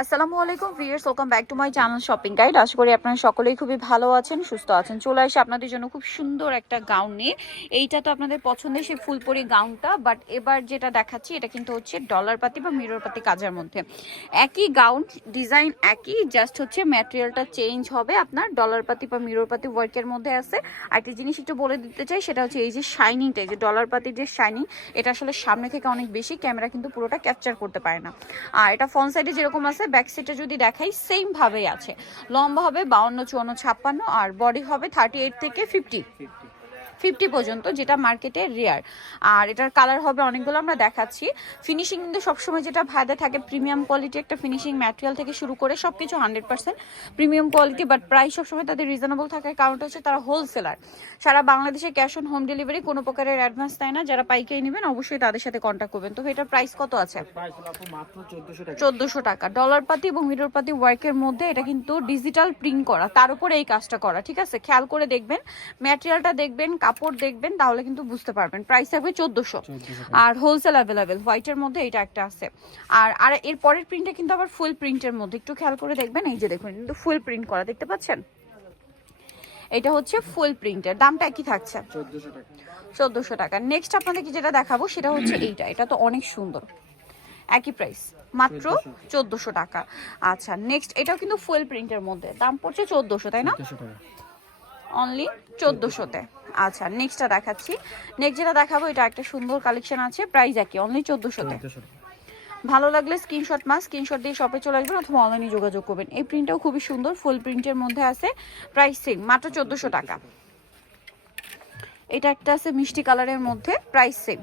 আসসালামু আলাইকুম viewers, welcome back to my channel shopping guide. আশা করি আপনারা সকলেই খুবই ভালো আছেন, সুস্থ আছেন। চলে আসে আপনাদের জন্য খুব সুন্দর একটা গাউন নিয়ে। এইটা তো আপনাদের পছন্দের সেই ফুলপরি গাউনটা, বাট এবার যেটা দেখাচ্ছি এটা কিন্তু হচ্ছে ডলার পাতি বা মিরর পাতি কাজের মধ্যে। একই গাউন, ডিজাইন একই, জাস্ট হচ্ছে ম্যাটেরিয়ালটা চেঞ্জ হবে। আপনার ডলার পাতি বা মিরর পাতি ওয়ার্কের মধ্যে আছে। আরেকটা জিনিস একটু বলে দিতে চাই, সেটা হচ্ছে এই যে শাইনিংটা, এই যে ডলার পাতির যে শাইনিং, এটা আসলে সামনে থেকে অনেক বেশি, ক্যামেরা কিন্তু পুরোটা ক্যাপচার করতে পারে না। আর এটা ফ্রন্ট সাইডে যেরকম আছে, ব্যাক সাইডে যদি দেখাই সেম ভাবেই আছে। লম্বা হবে 52, 54, 56, আর বডি হবে 38 থেকে 50 পর্যন্ত, যেটা মার্কেটে রেয়ার। আর এটার কালার হবে অনেকগুলো, আমরা দেখাচ্ছি। ফিনিশিং কিন্তু সবসময় যেটা ভাইদা থাকে, প্রিমিয়াম কোয়ালিটি একটা ফিনিশিং, ম্যাটেরিয়াল থেকে শুরু করে সবকিছু 100% প্রিমিয়াম কোয়ালিটি। বাট প্রাইস সবসময় তাদের রিজনেবল থাকার কারণটা হচ্ছে তারা হোলসেলার। সারা বাংলাদেশে ক্যাশ অন হোম ডেলিভারি, কোনো প্রকারের অ্যাডভান্স দেয় না। যারা পাইকারি নেবেন অবশ্যই তাদের সাথে কন্ট্যাক্ট করবেন। তো এটার প্রাইস কত আছে? 1400 টাকা। ডলার পাতি এবং মিরর পাতি ওয়ার্কের মধ্যে, এটা কিন্তু ডিজিটাল প্রিন্ট করা, তার উপরে এই কাজটা করা, ঠিক আছে? খেয়াল করে দেখবেন, ম্যাটেরিয়ালটা দেখবেন, কাপড় দেখবেন, তাহলে কিন্তু বুঝতে পারবেন। প্রাইস থাকবে 1400। আর হোলসেল অ্যাভেলেবেল। হোয়াইটের মধ্যে এটা একটা আছে। আর এর পরের প্রিন্টটা কিন্তু আবার ফুল প্রিন্টের মধ্যে, একটু খেয়াল করে দেখবেন। এই যে দেখুন, কিন্তু ফুল প্রিন্ট করা, দেখতে পাচ্ছেন? এটা হচ্ছে ফুল প্রিন্টের, দামটা একই থাকছে 1400 টাকা। নেক্সট আপনাদেরকে যেটা দেখাবো সেটা হচ্ছে এইটা। এটা তো অনেক সুন্দর, একই প্রাইস, মাত্র 1400 টাকা। আচ্ছা, নেক্সট এটাও কিন্তু ফুল প্রিন্টের মধ্যে, দাম পড়ছে 1400, তাই না? অনলি 1400-তে। আচ্ছা, নেক্সটটা দেখাচ্ছি। নেক্সট যেটা দেখাবো, এটা একটা সুন্দর কালেকশন আছে, প্রাইস একই, অনলি 1400-তে। ভালো লাগলে স্ক্রিনশট দিয়ে শপে চলে আসবেন অথবা অনলাইনে যোগাযোগ করবেন। এই প্রিন্টটাও খুবই সুন্দর, ফুল প্রিন্টের মধ্যে আছে, প্রাইস সেম, মাত্র 1400 টাকা। এটা একটা আছে মিষ্টি কালারের মধ্যে, প্রাইস সেম,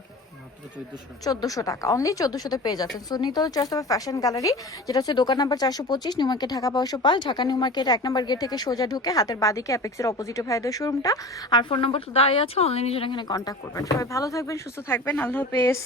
1400 টাকা। অনলি 1400-তে পেয়ে যাচ্ছেন। সো নিতে হলে চয়েস হবে ফ্যাশন গ্যালারি, যেটা হচ্ছে দোকান number 425, new market, Dhaka 1205। Dhaka new market 1 নম্বর গেট থেকে সোজা ঢুকে হাতের বাদিকে অ্যাপেক্সের অপোজিটে ভাইদের শোরুমটা। আর ফোন নাম্বার তো দাঁড়িয়ে আছে, অনলাইনে জন্য এখানে কন্ট্যাক্ট করবেন। সবাই ভালো থাকবেন, সুস্থ থাকবেন, আল্লাহ হাফেজ।